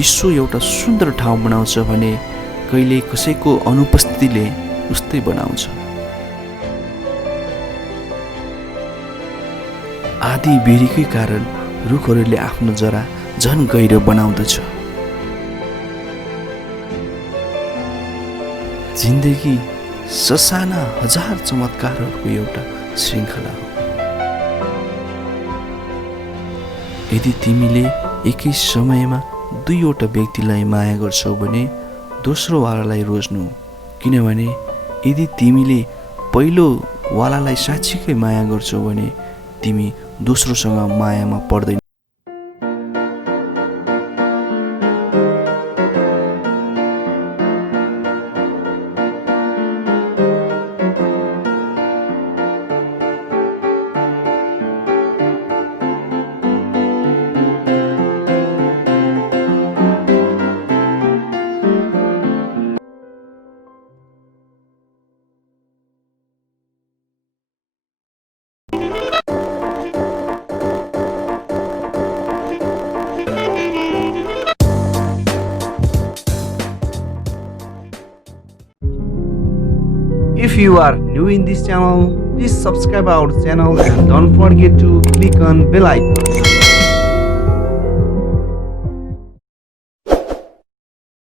विश्व एउटा सुन्दर ठाउँ बनाउँछ भने कहिले कसैको अनुपस्थितिले उस्तै बनाउँछ। आधी बेरीकै कारण रुखहरूले आफ्नो जरा झन गहिरो बनाउँदछ। जिन्दगी ससाना हजार चमत्कारहरूको एउटा श्रृङ्खला हो। यदि तिमीले एकै समयमा दुईवटा व्यक्तिलाई माया गर्छौ भने दोस्रो वालालाई रोज्नु, किनभने यदि तिमीले पहिलो वालालाई साँच्चीकै माया गर्छौ भने तिमी दोस्रोसँग मायामा पर्दैन। If you are new in this channel, please subscribe our channel and don't forget to click on bell icon.